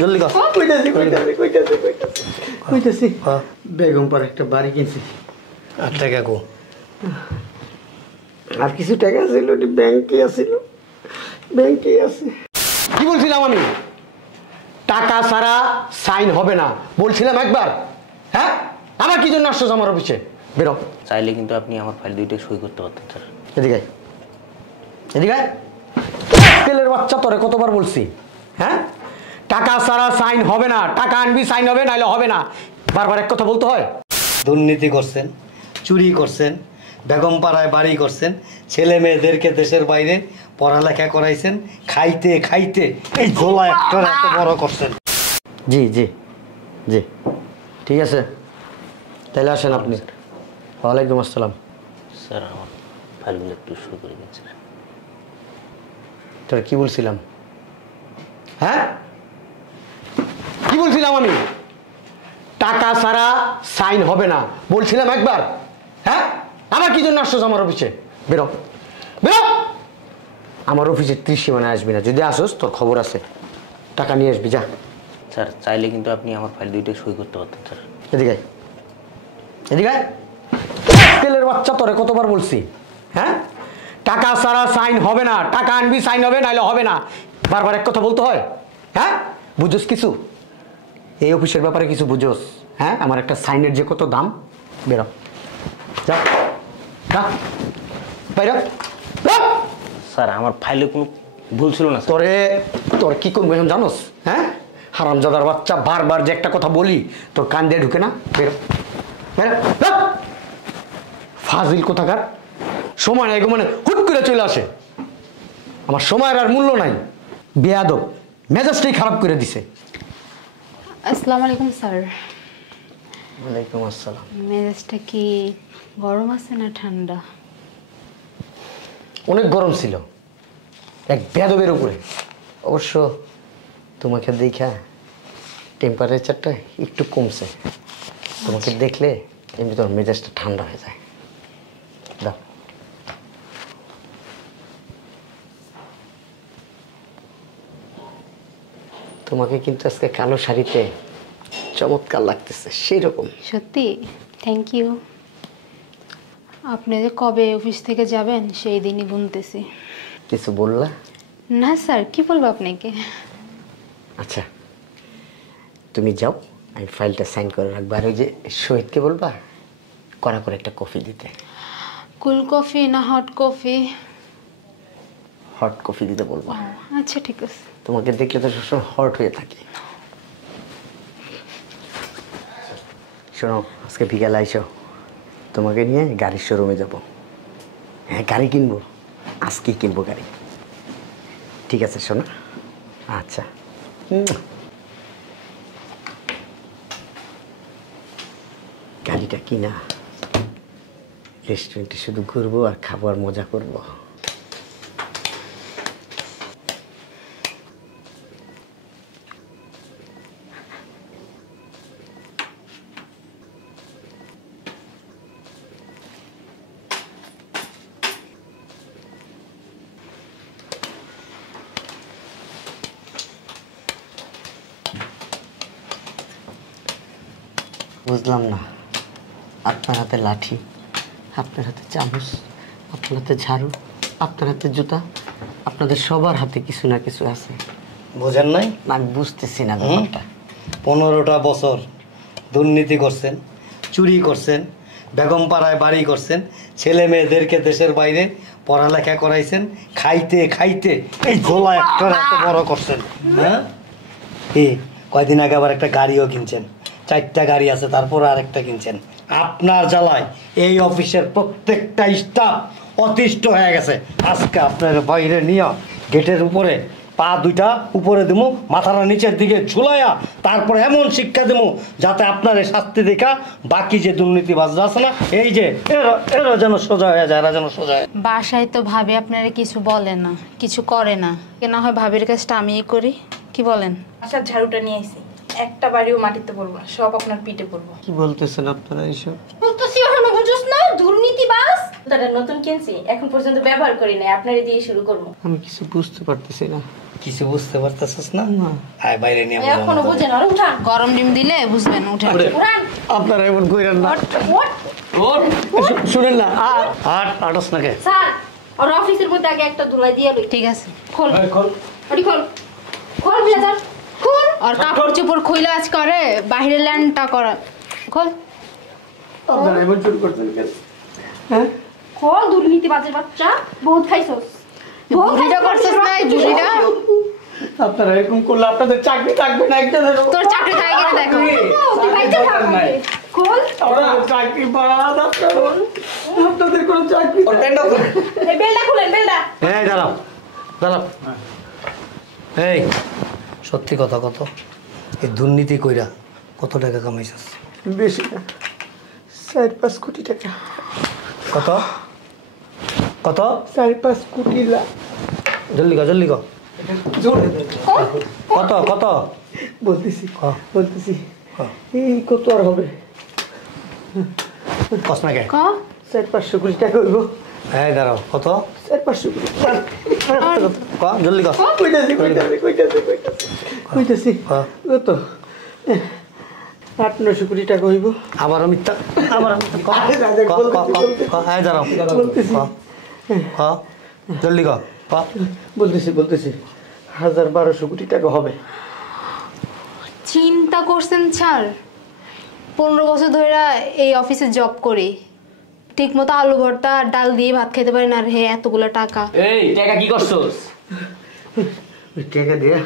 জলদি কর। কইতাছি বেগম পার একটা বাড়ি কিনছি। আর টাকা কো? আর কিছু টাকা ছিল, ব্যাংকে আছে। কি বলছিলাম আমি? টাকা ছাড়া সাইন হবে না বলছিলাম একবার। হ্যাঁ, আমার কি জন্য আসছো আমার অফিসে? বেরো। চাইলে কিন্তু আপনি আমার ফাইল দুইটা সই করতে পারতেন স্যার। এদিকে এদিকে। তেলের বাচ্চা, তোরে কতবার বলছি? হ্যাঁ, টাকা ছাড়া সাইন হবে না। টাকা আনবি সাইন হবে, নাইলে হবে না। বারবার এক কথা বলতে হয়? দুর্নীতি করছেন, চুরি করছেন, বেগম পাড়ায় বাড়ি করছেন, ছেলে মেয়েদেরকে দেশের বাইরে পড়ালেখা করাইছেন, খাইতে খাইতে এই ঝোলা একটা এত বড় করছেন। জি জি জি, ঠিক আছে, তাহলে আসেন আপনি। ওয়ালাইকুম আসসালাম। স্যার আমার ফাইলগুলো একটু সই করে দিন স্যার। তোরা কি বলছিলাম? হ্যাঁ, কি বলছিলাম আমি? টাকা ছাড়া সাইন হবে না বলছিলাম একবার। হ্যাঁ, আমার কি জন্য আসছো আমার অফিসে? বেরো বেরো। আমার অফিসের ত্রিসীমানে আসবি না। যদি আসোস তোর খবর আছে। টাকা নিয়ে আসবি, যা। স্যার চাইলে কিন্তু আপনি আমার ফাইল দুইটা সই করতে পারতেন স্যার। এদিকে এদিকে। তেলের বাচ্চা, তোরে কতবার বলছি? হ্যাঁ, টাকা ছাড়া সাইন হবে না। টাকা আনবি সাইন হবে, নাইলে হবে না। বারবার এক কথা বলতে হয়? হ্যাঁ, বুঝোস কিছু? এই অফিসের ব্যাপারে কিছু বুঝোস? হ্যাঁ, আমার একটা সাইনের যে কত দাম। বেরো, যা যা, বাইরে। স্যার আমার ফাইলে কোনো ভুল ছিল না। তোর কি করবো এখন জানোস? হ্যাঁ, হারামজাদার বাচ্চা, বারবার যে একটা কথা বলি তোর কান দিয়ে ঢুকে না। বেরো বেরো। ফাজিল কোথাকার। সময় নাই, মানে হুট করে চলে আসে। আমার সময়ের আর মূল্য নাই। বেয়াদব, মেজাজটাই খারাপ করে দিছে। আসসালামু আলাইকুম স্যার। ওয়ালাইকুম আসসালাম। মেজাজটা কি গরম আছে না ঠান্ডা? অনেক গরম ছিল এক বেয়াদবের উপরে। অবশ্য তোমাকে দেখা টেম্পারেচারটা একটু কমছে। তোমাকে দেখলে এমনি তোর মেজাজটা ঠান্ডা হয়ে যায়। দাও। তোমাকে কিন্তু আজকে কালো শাড়িতে চমৎকার লাগতেছে, সেই রকম। সত্যি? Thank you. আপনি যে কবে অফিস থেকে যাবেন সেই দিনই গুনতেছি। কিছু বললা? না স্যার, কি বলবো আপনাকে। আচ্ছা, তুমি যাও, আমি ফাইলটা সাইন করে রাখবো। আর ওই যে শহীদকে বলবা কড়া করে একটা কফি দিতে। কুল কফি না হট কফি? হট কফি দিতে বলবা। আচ্ছা ঠিক আছে। তোমাকে দেখলে তো সবসময় হট হয়ে থাকে। শোনো, আজকে বিকালে আইসো, তোমাকে নিয়ে গাড়ির শোরুমে যাব। হ্যাঁ, গাড়ি কিনবো, আজকেই কিনবো গাড়ি। ঠিক আছে শোনো? আচ্ছা। গাড়িটা কিনা রেস্টুরেন্টে শুধু ঘুরবো আর খাবো আর মজা করবো। বুঝলাম না, আপনার হাতে লাঠি, আপনার হাতে চামচ, আপনার হাতে ঝাড়ু, আপনার হাতে জুতা, আপনাদের সবার হাতে কিছু না কিছু আছে। বোঝেন নাই? আমি বুঝতেছি না ব্যাপারটা। 15টা বছর দুর্নীতি করছেন, চুরি করছেন, বেগম পাড়ায় বাড়ি করছেন, ছেলে মেয়েদেরকে দেশের বাইরে পড়ালেখা করাইছেন, খাইতে খাইতে এই ঝোলা একটা এত বড় করছেন। হ্যাঁ, কয়দিন আগে আবার একটা গাড়িও কিনছেন। 4টা গাড়ি আছে, তারপর আরেকটা কিনছেন। আপনার জ্বালায় এই অফিসের প্রত্যেকটা স্টাফ অতিষ্ঠ হয়ে গেছে। আজকে আপনার বাইরে নিয়ে গেটের উপরে পা দুইটা উপরে দেবো, মাথাটা নিচের দিকে ঝুলাইয়া তারপরে এমন শিক্ষা দেবো যাতে আপনার এই শাস্তি দেখা বাকি যে দুর্নীতিবাজরা আছে না, এই যে এরা যেন সোজা হয়ে যায়, এরা যেন সোজা হয়। বাসায় তো ভাবি আপনারা কিছু বলে না, কিছু করে না। না হয় ভাবির কাজটা আমিই করি, কি বলেন? আচ্ছা, ঝাড়ুটা নিয়ে আইছি। একটা বাড়িও মাটিতে পড়বো না, সব আপনার পিঠে পড়বো। কি বলতেছেন আপনারা এইসব? বলতেছি ওখানে বুঝছ না, দুর্নীতিবাজ। তারা নতুন কিনছি, এখন পর্যন্ত ব্যবহার করি নাই, আপনারই দিয়ে শুরু করবো। আমি কিছু বুঝতে পারতেছি না। কিছু বুঝতে পারতেছিস না আয় বাইরে নিয়ে এখনো বুঝেন আর উঠান গরম ডিম দিলে বুঝবেন উঠে উঠান আপনারা এমন কইরেন না শুনেন না আট আটস নাকি স্যার আর অফিসের মধ্যে আগে একটা ধুলাই দিয়ে লই ঠিক আছে খোল আরে খোল খোল ব্লেজার খোল আর কাপড় চোপড় খুইলে আজ করে বাইরে ল্যান্ডটা করা খোল আপনারা এমন শুরু করছেন কেন? হ্যাঁ খোল দুর্নীতিবাজের বাচ্চা বহুত খাইছস বুড়িটা করছিস না এই বুড়িটা আপনারা এরকম করলে আপনাদের চাকরি থাকবে না একজনের তোর চাকরি থাকে কিনা দেখো খোল চাকরি পাওয়া আপনাদের কোনো চাকরি এই বেলটা খুলেন বেলটা এই দাঁড়াও দাঁড়াও এই সত্যি কথা কত এই দুর্নীতি কইরা কত টাকা কামাইছিস বেশি না 4-5 কোটি টাকা কত কত 4-5 কোটি লাখ জলদি ক কত কত বলতেছি হ্যাঁ। বলতেছি হ্যাঁ। এই কত আর হবে কস না কে ক 400-500 কোটি টাকা হইব এই দাঁড়াও কত 400-500 কোটি ক জলদি ক কইতাছি হ্যাঁ। কত 800-900 কোটি টাকা হইব আবার মিথ্যা আবার এই দাঁড়াও বলতেছি ক জলদি ক ক বলতেছি 1000-1200 কোটি টাকা হবে চিন্তা করছেন স্যার 15 বছর ধরে এই অফিসে জব করি ঠিক মতো আলু ভর্তা আর ডাল দিয়ে ভাত খেতে পারি না আর হে এতগুলো টাকা এই টাকা কি করছস ওই টাকা দিয়ে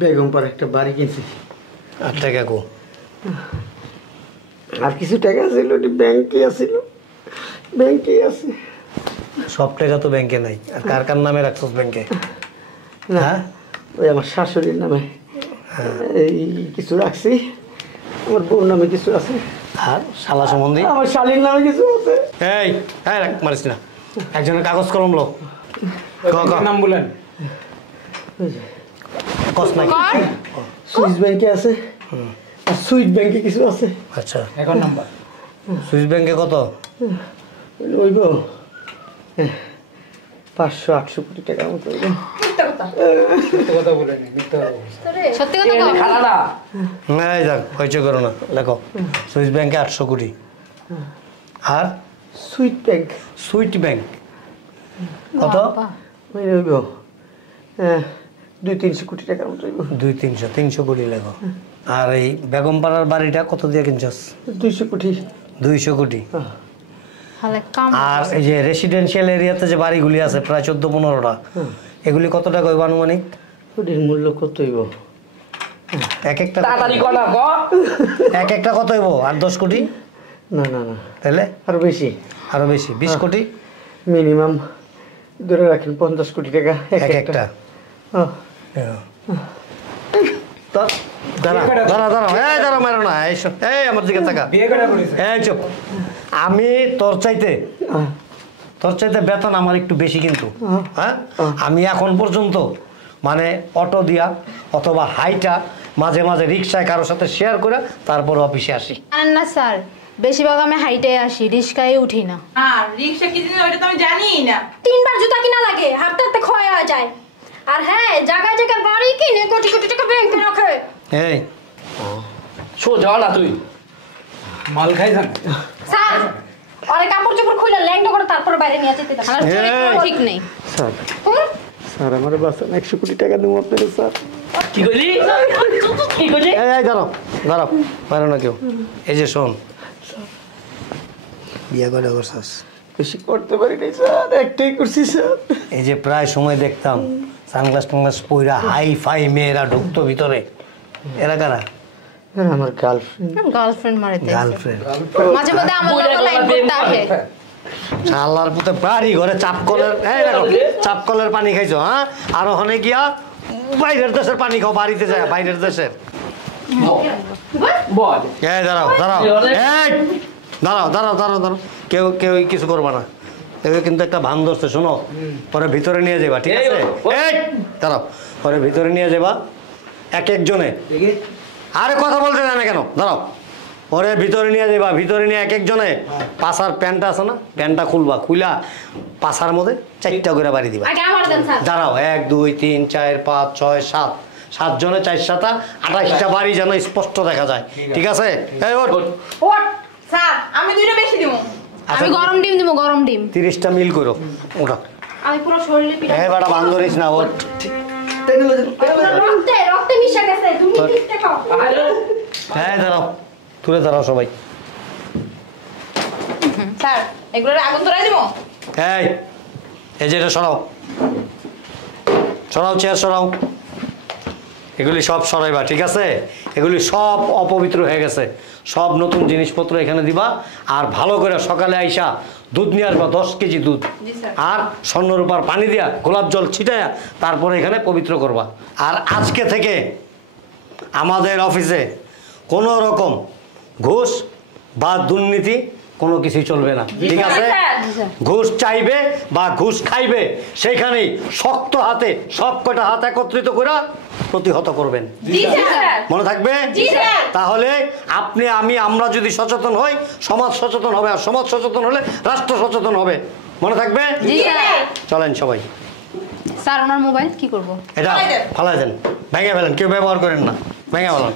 বেগম পার একটা বাড়ি কিনছি আর টাকা কো আর কিছু টাকা ছিল ব্যাংকে আছিল ব্যাংকে আছে সব টাকা তো ব্যাংকে নাই আর কার কার নামে রাখছস ব্যাংকে না হ্যাঁ ওই আমার শাশুড়ির নামে এই কিছু রাখছি আমার বউর নামে কিছু আছে আর শালা সম্বন্ধে আমার শালীর নামে কিছু আছে এই এই রাখ মারিস না একজনের কাগজ কলম লো নাম বলেন কস নাকি কর সুইস ব্যাংকে আছে আর সুইট ব্যাংকে কিছু আছে আচ্ছা এখন নাম্বার সুইস ব্যাংকে কত ওইব 500-800 কোটি টাকার মতো হইব কথা বলেন মিথ্যা কথা বলছেন। সত্যি কথা কও খালাদা এই যাক হইচই করো না লেখো সুইস ব্যাংকে 800 কোটি আর সুইট ব্যাংক সুইট ব্যাংক কত বাবা। ওই হইব 200-300 কোটি টাকার মতো হইব 300 কোটি লেখো আর এই বেগমপাড়ার বাড়িটা কত দিয়ে কিনছস 200 কোটি 200 কোটি হালে কাম আর এই যে রেসিডেন্সিয়াল এরিয়াতে যে বাড়িগুলি আছে প্রায় 14-15টা এগুলি কত টাকা হইব আনুমানিক কোটির মূল্য কত হইব এক একটা তাড়াতাড়ি কর না ক এক একটা কত হইব 8-10 কোটি না তাহলে আরো বেশি আরো বেশি 20 কোটি মিনিমাম ধরে রাখেন 50 কোটি টাকা এক একটা তোর দাঁড়া এই দাঁড়া মারো না এই আমার দিকে তাকা বিয়ে করা করেছে এই চুপ আমি তোর চাইতে বেতন আমার একটু বেশি কিন্তু হ্যাঁ আমি এখন পর্যন্ত মানে অটো দিয়া অথবা হাইটা মাঝে মাঝে রিক্সায় কারোর সাথে শেয়ার করে তারপর অফিসে আসি জানেন না স্যার বেশিরভাগ আমি হাইটে আসি রিস্কায় উঠি না আর রিকশা কি জিনিস ওটা তো আমি জানিই না 3 বার জুতা কিনা লাগে হাঁটতে হাঁটতে ক্ষয় হয়ে যায় আর হ্যাঁ জায়গায় জায়গায় বাড়ি কিনে কোটি কোটি টাকা ব্যাংকে রাখে এই সোজা না তুই মাল খাইছেন স্যার অনেক কাপড় চোপড় খুলে ল্যাংটা করে তারপরে বাইরে নিয়ে যেতে দাও আমার চরিত্র ঠিক নেই স্যার স্যার আমার বাঁচান 100 কোটি টাকা দেবো আপনাকে স্যার কি কইলি কি কইলি এই দাঁড়াও পারো না কেউ এই যে শোন বিয়ে করে করছস বেশি করতে পারি নাই স্যার একটাই করছি স্যার এই যে প্রায় সময় দেখতাম সানগ্লাস টানগ্লাস পইরা হাই ফাই মেয়েরা ঢুকতো ভিতরে এরা কারা আমার গার্লফ্রেন্ড গার্লফ্রেন্ড মারিতে গার্লফ্রেন্ড মাঝে মধ্যে আমার লোক লাইন করতে আসে শালার পুতে বাড়ি ঘরে চাপকলের এই দেখো চাপকলের পানি খাইছো হ্যাঁ আর ওখানে গিয়া বাইরের দেশের পানি খাও বাড়িতে যায় বাইরের দেশের বল এই দাঁড়াও এই দাঁড়াও কেউ কিছু করবা না কেউ কিন্তু একটা ভান ধরছে শোনো পরে ভিতরে নিয়ে যাবা ঠিক আছে এই দাঁড়াও পরে ভিতরে নিয়ে যাবা এক একজনে আরে কথা বলতে জানে কেন দাঁড়াও ওরে ভিতরে নিয়ে যাবা, ভিতরে নিয়ে এক একজনে পাশার প্যান্টটা আছে না, প্যান্টটা খুলবা, খুলা পাশার মধ্যে 4টা করে বাড়ি দিবা। আগে আমার দেন স্যার। দাঁড়াও, 1 2 3 4 5 6 7, 7 জনে 4 7 28টা বাড়ি যেন স্পষ্ট দেখা যায়, ঠিক আছে? এই ওঠ। ওট স্যার, আমি 2টা বেশি দিব। আমি গরম ডিম দিব, গরম ডিম। 30টা মিল করো, ওঠা। আমি পুরো শরীরে পিটা। এই বেটা বান্ধরিস না, ওঠ। রক্তে মিশে গেছে, তুমি ঠিক দেখো। এই দাঁড়াও, তুলে দাঁড়াও সবাই। স্যার, এগুলোর আগুন ধরাই দিব। এই যে এটা সরাও, সরাও, চেয়ার সরাও, এগুলি সব সরাইবা, ঠিক আছে? এগুলি সব অপবিত্র হয়ে গেছে, সব নতুন জিনিসপত্র এখানে দিবা। আর ভালো করে সকালে আইসা দুধ নিয়ে আসবা, 10 কেজি দুধ, আর স্বর্ণরূপার পানি দিয়া গোলাপ জল ছিটাইয়া তারপরে এখানে পবিত্র করবা। আর আজকে থেকে আমাদের অফিসে কোনো রকম ঘুষ বা দুর্নীতি কোনো কিছুই চলবে না, ঠিক আছে? ঘুষ চাইবে বা ঘুষ খাইবে, সেইখানেই শক্ত হাতে সব কটা হাত একত্রিত করে প্রতিহত করবেন, জি স্যার। মনে থাকবে? জি স্যার। তাহলে আপনি আমরা যদি সচেতন হই, সমাজ সচেতন হবে, আর সমাজ সচেতন হলে রাষ্ট্র সচেতন হবে, মনে থাকবে? জি স্যার। চলেন সবাই। স্যার ওনার মোবাইল কি করব? এটা ফালাই দেন, ভেঙে ফেলেন, কেউ ব্যবহার করেন না, ভেঙে ফেলেন।